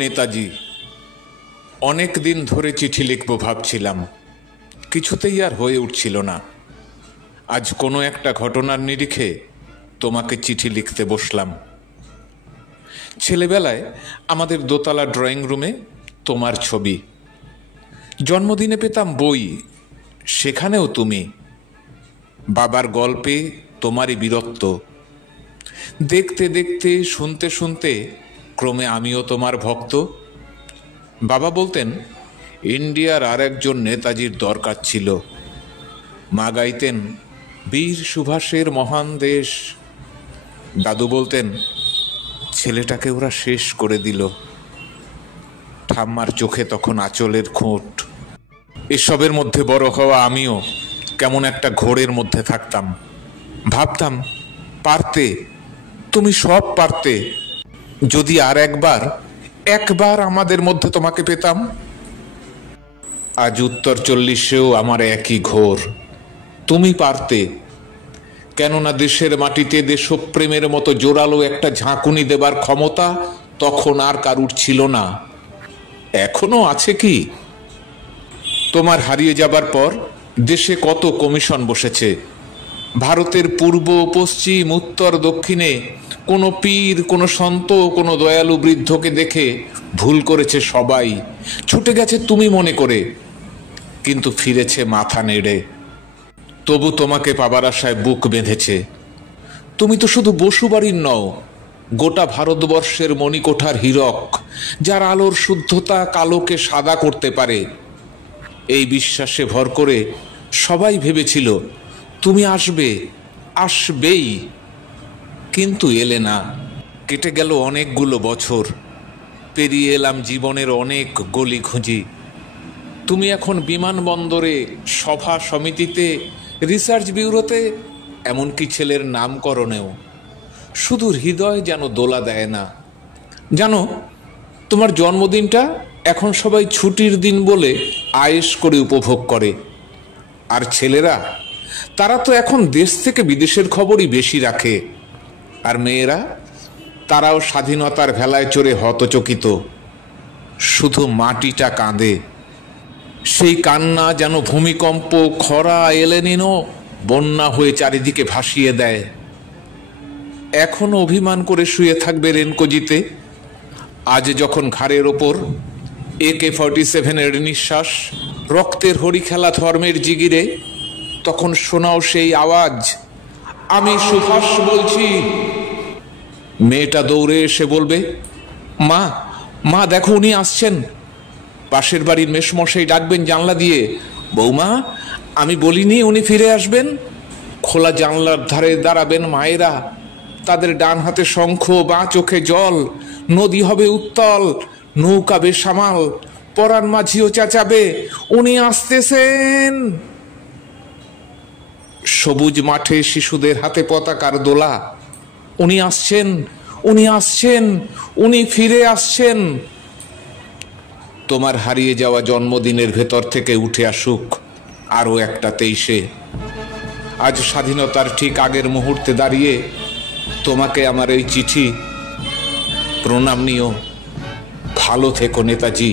নেতাজি, অনেক দিন ধরে চিঠি লিখব ভাবছিলাম, কিছুতেই আর হয়ে উঠছিল না। আজ কোনো একটা ঘটনার নিরিখে তোমাকে চিঠি লিখতে বসলাম। ছেলেবেলায় আমাদের দোতলা ড্রয়িং রুমে তোমার ছবি, জন্মদিনে পেতাম বই, সেখানেও তুমি। বাবার গল্পে তোমারই বীরত্ব, দেখতে দেখতে শুনতে শুনতে ক্রমে আমিও তোমার ভক্ত। বাবা বলতেন ইন্ডিয়ার আর একজন নেতাজির দরকার ছিল। মা গাইতেন বীর সুভাষের মহান দেশ। দাদু বলতেন ছেলেটাকে ওরা শেষ করে দিল। ঠাম্মার চোখে তখন আঁচলের খুঁট। এসবের মধ্যে বড় হওয়া আমিও কেমন একটা ঘোরের মধ্যে থাকতাম। ভাবতাম পারতে, তুমি সব পারতে, যদি আর একবার আমাদের মধ্যে তোমাকে পেতাম। আজ উত্তর 40-এও আমার একই ঘোর, তুমি পারতে। কেননা দেশের মাটিতে দেশপ্রেমের মতো জোরালো একটা ঝাঁকুনি দেবার ক্ষমতা তখন আর কারুর ছিল না। এখনো আছে কি? তোমার হারিয়ে যাবার পর দেশে কত কমিশন বসেছে। ভারতের পূর্ব পশ্চিম উত্তর দক্ষিণে কোনো পীর, কোনো সন্ত, কোনো দয়ালু বৃদ্ধকে দেখে ভুল করেছে সবাই, ছুটে গেছে তুমি মনে করে, কিন্তু ফিরেছে মাথা নেড়ে। তবু তোমাকে পাবার আশায় বুক বেঁধেছে। তুমি তো শুধু বসুবাড়ির নও, গোটা ভারতবর্ষের মণিকোঠার হীরক, যার আলোর শুদ্ধতা কালোকে সাদা করতে পারে। এই বিশ্বাসে ভর করে সবাই ভেবেছিল তুমি আসবে, আসবেই, কিন্তু এলে না। কেটে গেল অনেকগুলো বছর, পেরিয়ে এলাম জীবনের অনেক গলি খুঁজি। তুমি এখন বিমানবন্দরে, সভা সমিতিতে, রিসার্চ ব্যুরোতে, এমনকি ছেলের নামকরণেও। শুধু হৃদয় যেন দোলা দেয় না। জানো, তোমার জন্মদিনটা এখন সবাই ছুটির দিন বলে আয়েশ করে উপভোগ করে। আর ছেলেরা, তারা তো এখন দেশ থেকে বিদেশের খবরই বেশি রাখে। আর মেয়েরা, তারাও স্বাধীনতার ভেলায় চড়ে হতচকিত। শুধু মাটিটা কাঁদে। সেই কান্না যেন ভূমিকম্প, খরা, এলেনিনো বন্যা হয়ে চারিদিকে ভাসিয়ে দেয়। এখনো অভিমান করে শুয়ে থাকবে রেনকোজিতে। আজ যখন ঘাড়ের ওপর AK-47 নিঃশ্বাস, রক্তের হরি খেলা ধর্মের জিগিরে, তখন শোনাও সেই আওয়াজ, আমি সুভাষ বলছি। মেয়েটা দৌড়ে এসে বলবে, মা, মা দেখো উনি আসছেন। পাশের বাড়ির মেশমশাই ডাকবেন জানলা দিয়ে, বৌমা আমি বলিনি উনি ফিরে আসবেন। খোলা জানলার ধারে দাঁড়াবেন মায়েরা, তাদের ডান হাতে শঙ্খ, বাঁ চোখে জল। নদী হবে উত্তল, নৌকা বেসামাল, পরাণ মাঝিও চেঁচাবে, উনি আসতেছেন। সবুজ মাঠে শিশুদের হাতে পতাকার দোলা, উনি আসছেন, উনি আসছেন, উনি ফিরে আসছেন। তোমার হারিয়ে যাওয়া জন্মদিনের ভেতর থেকে উঠে আসুক আরো একটা 23-এ। আজ স্বাধীনতার ঠিক আগের মুহূর্তে দাঁড়িয়ে তোমাকে আমার এই চিঠি। প্রণাম নিও। ভালো থেকো নেতাজি।